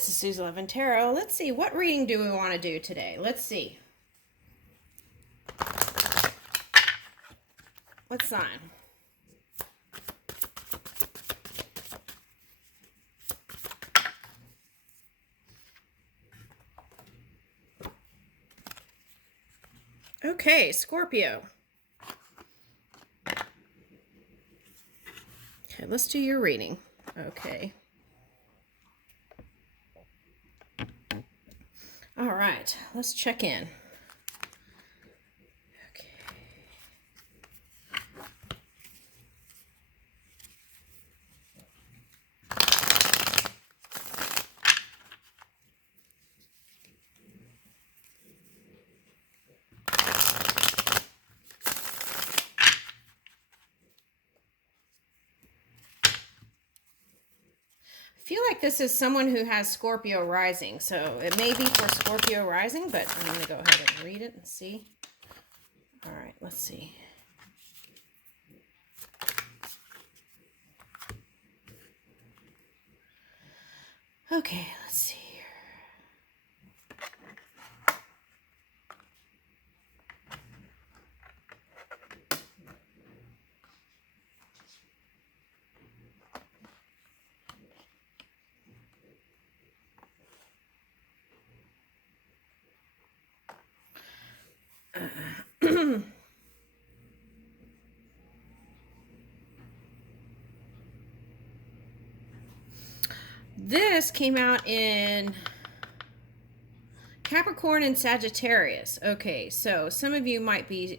This is Susan Levin Tarot. Let's see, what reading do we want to do today? Let's see. What sign? Okay, Scorpio. Okay, let's do your reading. Okay. All right, let's check in. Okay. I feel like this is someone who has Scorpio Rising, so it may be for Scorpio Rising, but I'm going to go ahead and read it and see. All right, let's see. Okay, let's see here. This came out in Capricorn and Sagittarius. Okay, so some of you might be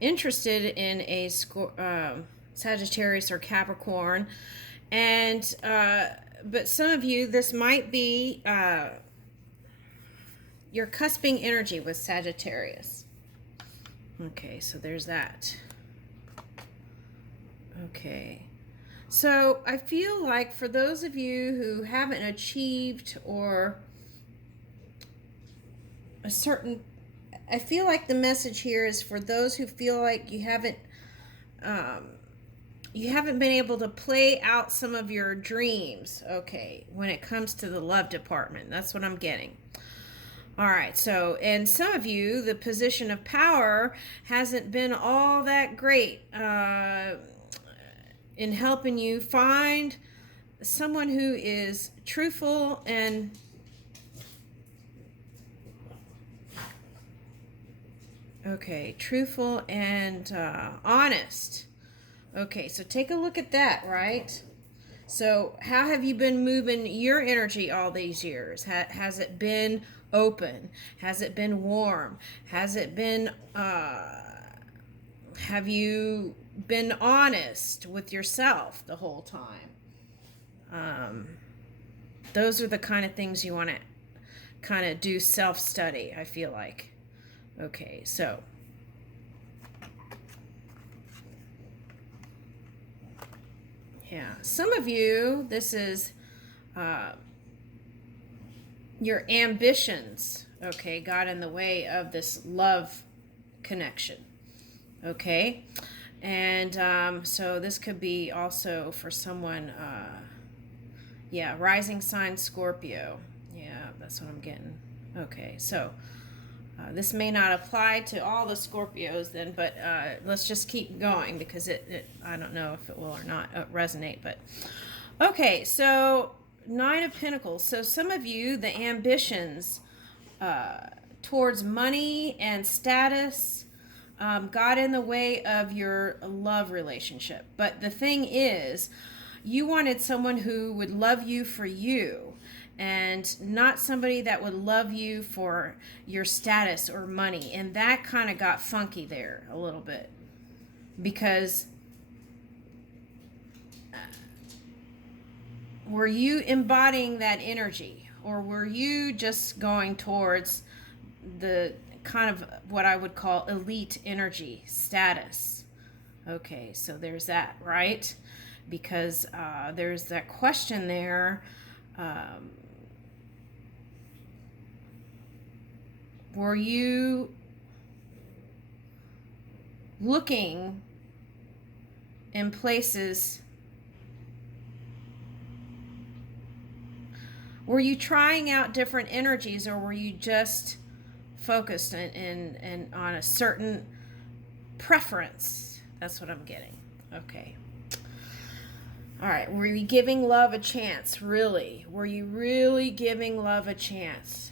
interested in a Sagittarius or Capricorn, and but some of you, this might be your cusping energy with Sagittarius. Okay, so there's that. Okay. So I feel like for those of you who haven't achieved or a certain, I feel like the message here is for those who feel like you haven't been able to play out some of your dreams, okay, when it comes to the love department. That's what I'm getting. All right, so, and some of you, the position of power hasn't been all that great in helping you find someone who is truthful and truthful and honest. Okay, so take a look at that, right? So how have you been moving your energy all these years? Has it been open? Has it been warm? Has it been, have you been honest with yourself the whole time? Those are the kind of things you want to kind of do self-study, I feel like. Okay, so yeah, some of you, this is your ambitions, okay, got in the way of this love connection, okay? And so this could be also for someone, yeah, rising sign Scorpio. Yeah, that's what I'm getting. Okay, so this may not apply to all the Scorpios then, but let's just keep going because I don't know if it will or not resonate. But okay, so Nine of Pentacles. So some of you, the ambitions towards money and status got in the way of your love relationship. But the thing is, you wanted someone who would love you for you, and not somebody that would love you for your status or money. And that kind of got funky there a little bit, because were you embodying that energy, or were you just going towards the kind of what I would call elite energy status? Okay, so there's that, right? Because there's that question there. Were you looking in places Were you trying out different energies, or were you just focused and on a certain preference? That's what I'm getting. Okay. All right. Were you giving love a chance? Really? Were you really giving love a chance?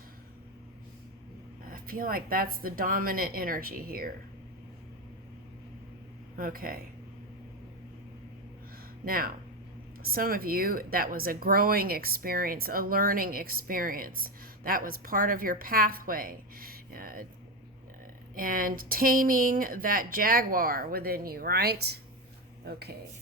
I feel like that's the dominant energy here. Okay. Now, some of you, that was a growing experience, a learning experience. That was part of your pathway. And taming that jaguar within you, right? Okay.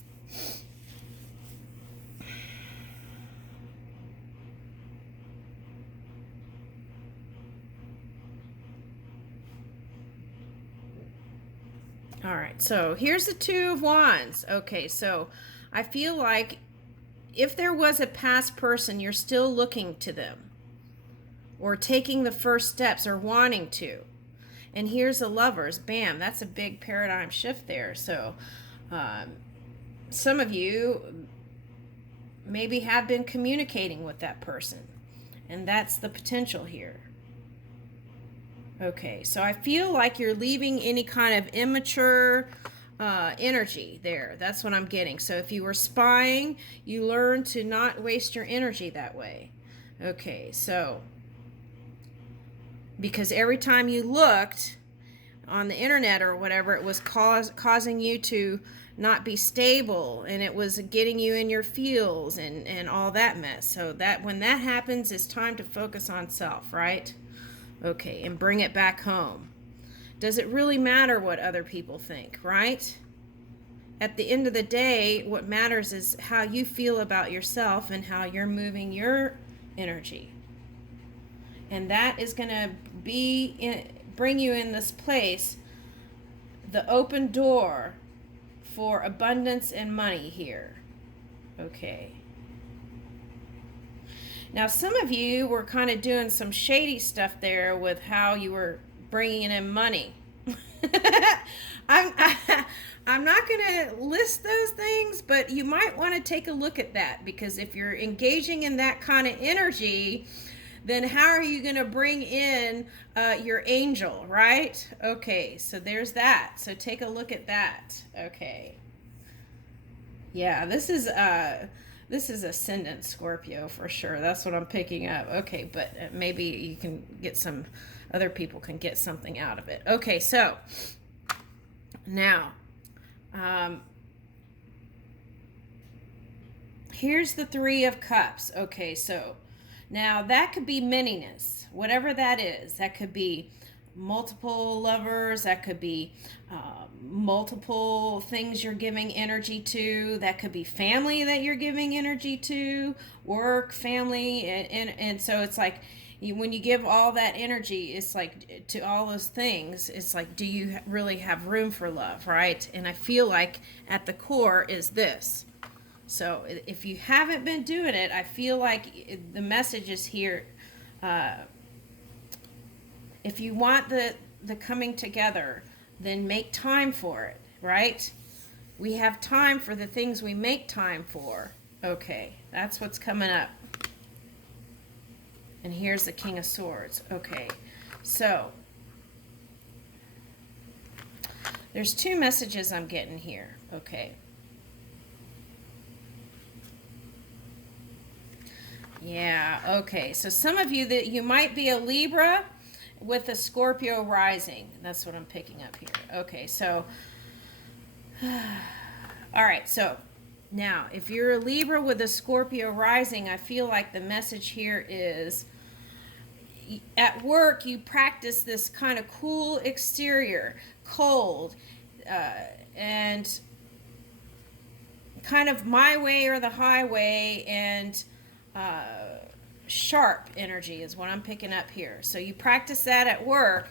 All right, so here's the Two of Wands. Okay, so I feel like if there was a past person, you're still looking to them or taking the first steps or wanting to. And here's the Lovers. Bam, that's a big paradigm shift there. So some of you maybe have been communicating with that person, and that's the potential here. Okay, so I feel like you're leaving any kind of immature energy there. That's what I'm getting. So if you were spying, you learn to not waste your energy that way. Okay, so because every time you looked on the internet or whatever, it was causing you to not be stable, and it was getting you in your feels and all that mess. So that when that happens, it's time to focus on self, right? Okay, and bring it back home. Does it really matter what other people think, right? At the end of the day, what matters is how you feel about yourself and how you're moving your energy. And that is going to bring you in this place, the open door for abundance and money here. Okay. Now, some of you were kind of doing some shady stuff there with how you were bringing in money. I'm not going to list those things, but you might want to take a look at that, because if you're engaging in that kind of energy, then how are you going to bring in your angel, right? Okay, so there's that. So take a look at that. Okay. Yeah, this is Ascendant Scorpio for sure. That's what I'm picking up. Okay, but maybe you can get other people can get something out of it. Okay, so now here's the Three of Cups. Okay, so now that could be manyness, whatever that is. That could be multiple lovers. That could be multiple things you're giving energy to. That could be family that you're giving energy to, work, family, and so it's like when you give all that energy, it's like to all those things, it's like, do you really have room for love, right? And I feel like at the core is this. So if you haven't been doing it, I feel like the message is here. If you want the coming together, then make time for it, right? We have time for the things we make time for. Okay, that's what's coming up. And here's the King of Swords. Okay, so there's two messages I'm getting here. Okay. Yeah, okay. So some of you, that you might be a Libra with a Scorpio rising. That's what I'm picking up here. Okay, so all right, so now if you're a Libra with a Scorpio rising, I feel like the message here is at work you practice this kind of cool exterior, cold, and kind of my way or the highway, and sharp energy is what I'm picking up here. So you practice that at work,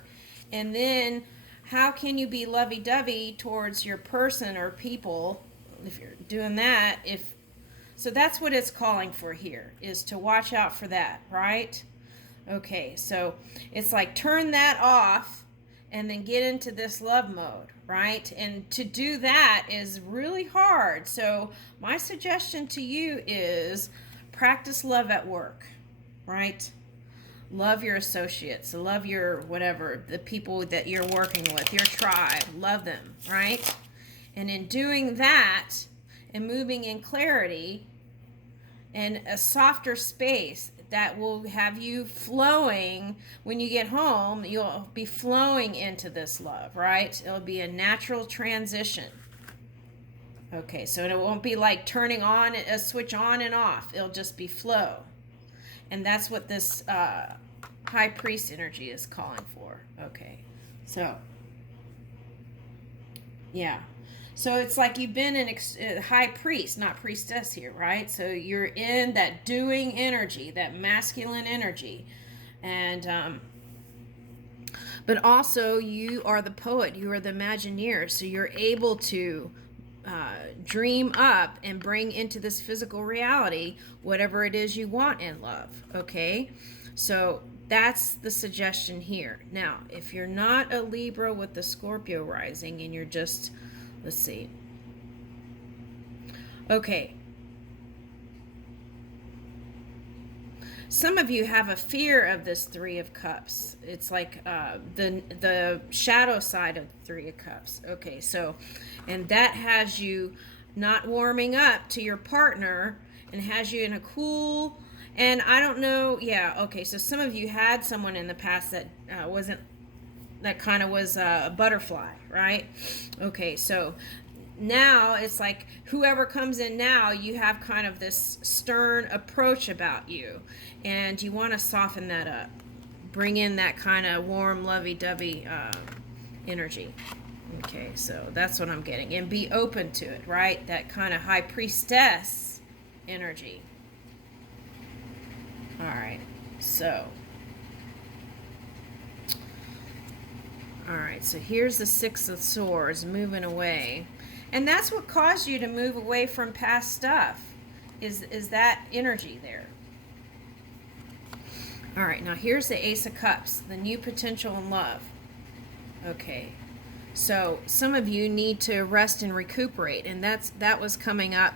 and then how can you be lovey-dovey towards your person or people if you're doing that? So that's what it's calling for here, is to watch out for that, right? Okay, so it's like turn that off and then get into this love mode, right? And to do that is really hard. So my suggestion to you is practice love at work. right? Love your associates, love your whatever, the people that you're working with, your tribe, love them, right? And in doing that and moving in clarity and a softer space, that will have you flowing when you get home. You'll be flowing into this love, right? It'll be a natural transition. Okay, so it won't be like turning on a switch on and off. It'll just be flow. And that's what this high priest energy is calling for. Okay, so yeah. So it's like you've been a high priest, not priestess here, right? So you're in that doing energy, that masculine energy. And but also you are the poet, you are the Imagineer. So you're able to dream up and bring into this physical reality whatever it is you want in love. Okay, so that's the suggestion here. Now, if you're not a Libra with the Scorpio rising and you're just, let's see. Okay. Some of you have a fear of this Three of Cups. It's like the shadow side of the Three of Cups. Okay, so, and that has you not warming up to your partner and has you in a cool, and I don't know, yeah, okay, so some of you had someone in the past that wasn't, that kind of was a butterfly, right? Okay, so now it's like whoever comes in now, you have kind of this stern approach about you, and you want to soften that up, bring in that kind of warm, lovey-dovey energy. Okay, so that's what I'm getting, and be open to it, right? That kind of high priestess energy. All right, so here's the Six of Swords moving away. And that's what caused you to move away from past stuff, is that energy there. All right, now here's the Ace of Cups, the new potential in love. Okay, so some of you need to rest and recuperate, and that was coming up,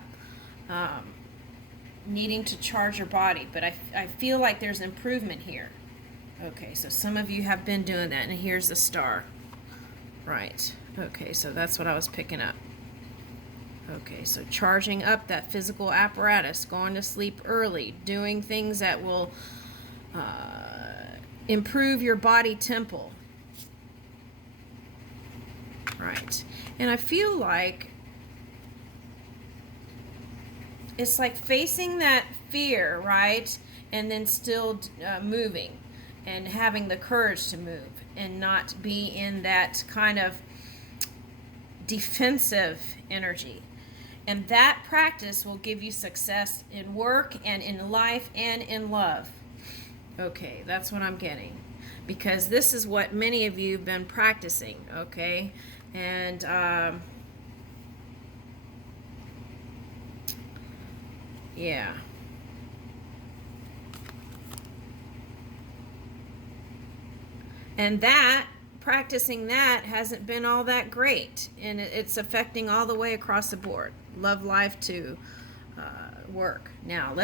needing to charge your body. But I feel like there's improvement here. Okay, so some of you have been doing that, and here's the star. Right, okay, so that's what I was picking up. Okay, so charging up that physical apparatus, going to sleep early, doing things that will improve your body temple. Right, and I feel like it's like facing that fear, right, and then still moving and having the courage to move and not be in that kind of defensive energy. And that practice will give you success in work and in life and in love. Okay, that's what I'm getting. Because this is what many of you have been practicing, okay? And yeah. And that, practicing that hasn't been all that great. And it's affecting all the way across the board. Love life to work. Now,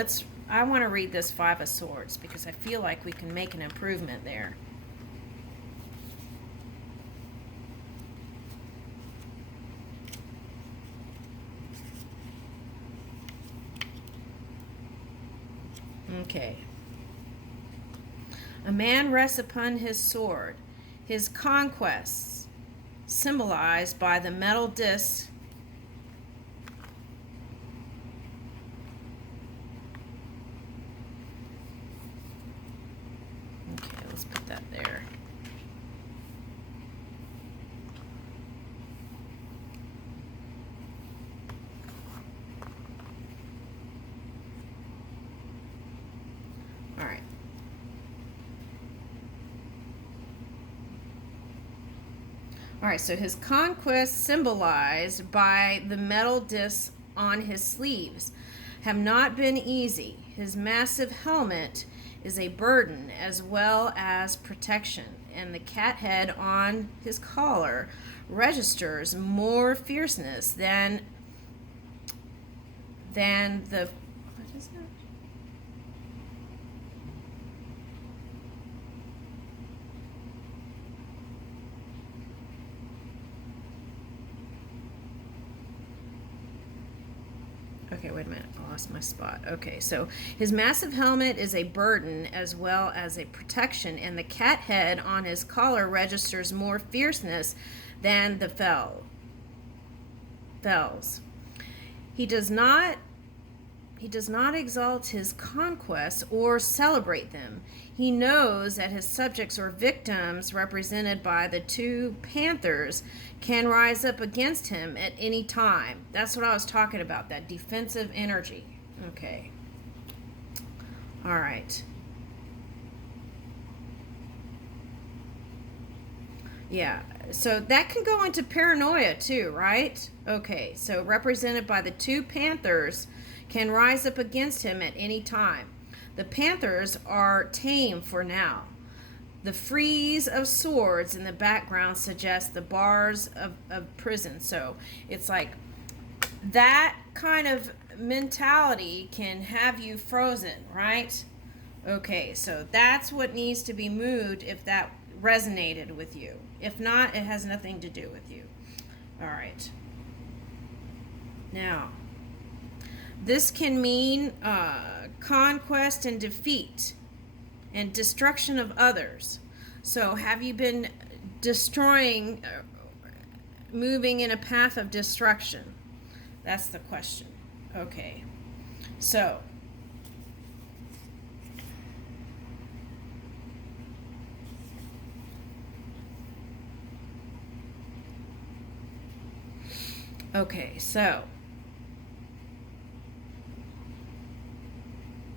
I want to read this Five of Swords because I feel like we can make an improvement there. Okay. A man rests upon his sword, his conquests symbolized by the metal disc there. All right. All right, so his conquests symbolized by the metal discs on his sleeves have not been easy. His massive helmet is a burden as well as protection, and the cat head on his collar registers more fierceness than the, what is that? Okay, wait a minute. I lost my spot. Okay, so his massive helmet is a burden as well as a protection, and the cat head on his collar registers more fierceness than the fells. He does not exalt his conquests or celebrate them. He knows that his subjects or victims, represented by the two panthers, can rise up against him at any time. That's what I was talking about, that defensive energy. Okay. All right. Yeah, so that can go into paranoia too, right? Okay, so represented by the two panthers can rise up against him at any time. The panthers are tame for now. The frieze of swords in the background suggests the bars of prison. So it's like that kind of mentality can have you frozen, right? Okay, so that's what needs to be moved if that resonated with you. If not, it has nothing to do with you. All right. Now, this can mean conquest and defeat and destruction of others. So have you been destroying, moving in a path of destruction? That's the question. Okay. So,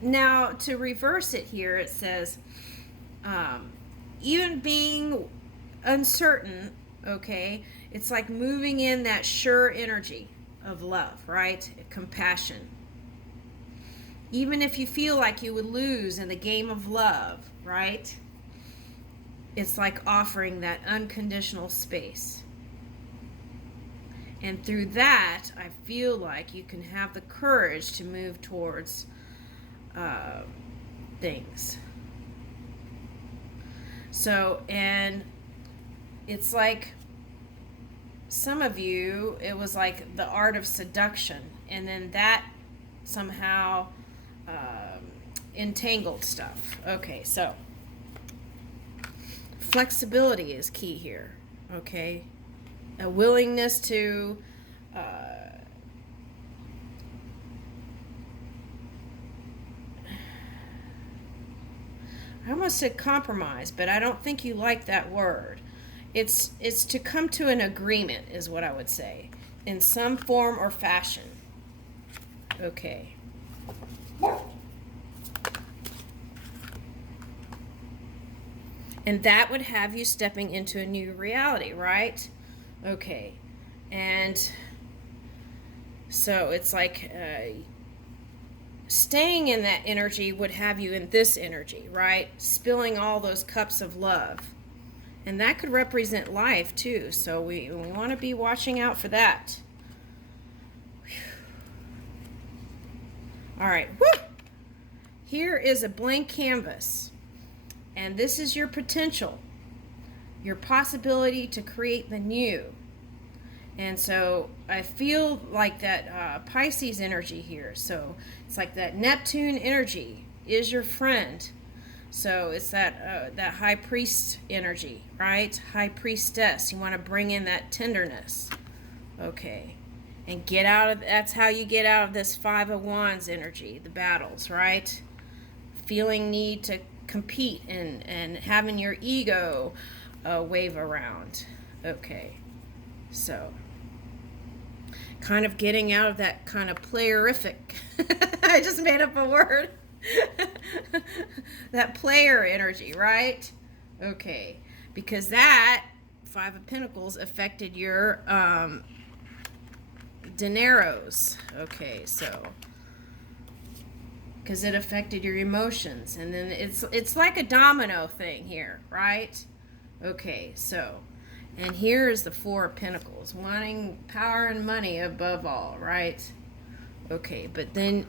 now to reverse it here, it says, even being uncertain, okay, it's like moving in that sure energy of love, right? Compassion. Even if you feel like you would lose in the game of love, right? It's like offering that unconditional space. And through that, I feel like you can have the courage to move towards things. So, and it's like some of you, it was like the art of seduction, and then that somehow entangled stuff. Okay, so flexibility is key here, okay? A willingness to I almost said compromise, but I don't think you like that word. It's to come to an agreement is what I would say, in some form or fashion. Okay. And that would have you stepping into a new reality, right? Okay. And so it's like staying in that energy would have you in this energy, right? Spilling all those cups of love. And that could represent life too. So we want to be watching out for that. All right. Woo! Here is a blank canvas. And this is your potential, your possibility to create the new. And so I feel like that Pisces energy here. So it's like that Neptune energy is your friend. So it's that high priest energy, right? High priestess. You want to bring in that tenderness. Okay. And get out of, that's how you get out of this Five of Wands energy, the battles, right? Feeling need to compete and having your ego wave around. Okay. So kind of getting out of that kind of playerific. I just made up a word. That player energy, right? Okay. Because that Five of Pentacles affected your dineros. Okay, so because it affected your emotions, and then it's like a domino thing here, right? Okay, so and here is the Four of Pentacles, wanting power and money above all, right? Okay, but then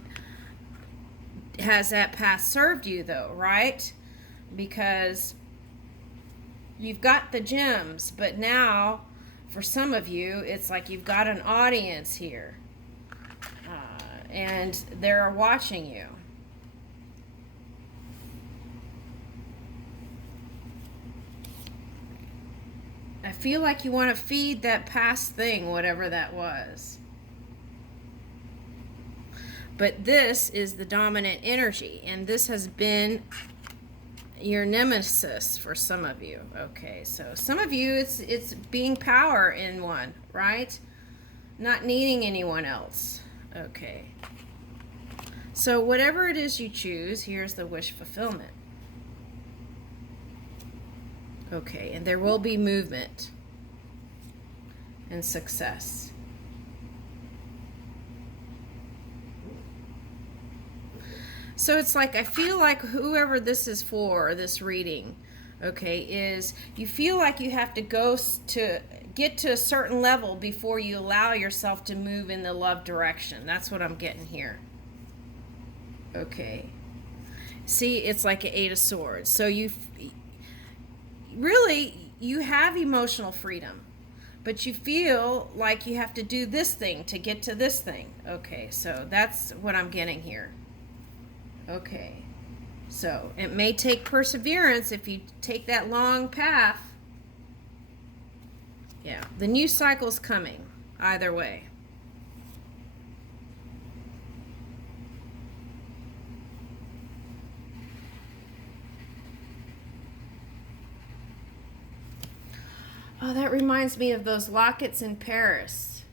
has that path served you though, right? Because you've got the gems, but now for some of you it's like you've got an audience here, and they're watching you. I feel like you want to feed that past thing, whatever that was. But this is the dominant energy, and this has been your nemesis for some of you. Okay, so some of you, it's being power in one, right? Not needing anyone else. Okay. So whatever it is you choose, here's the wish fulfillment. Okay, and there will be movement and success. So it's like, I feel like whoever this is for, this reading, okay, is you feel like you have to go to get to a certain level before you allow yourself to move in the love direction. That's what I'm getting here. Okay. See, it's like an 8 of Swords. So you really, you have emotional freedom, but you feel like you have to do this thing to get to this thing. Okay, so that's what I'm getting here. Okay, so it may take perseverance if you take that long path. Yeah, the new cycle's coming either way. Oh, that reminds me of those lockets in Paris.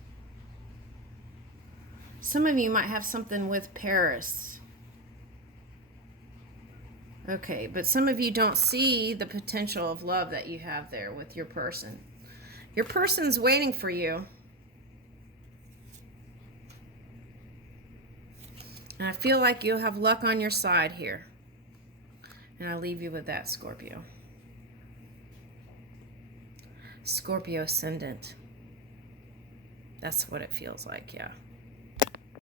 Some of you might have something with Paris. Okay, but some of you don't see the potential of love that you have there with your person. Your person's waiting for you. And I feel like you'll have luck on your side here. And I'll leave you with that, Scorpio. Scorpio Ascendant. That's what it feels like, yeah.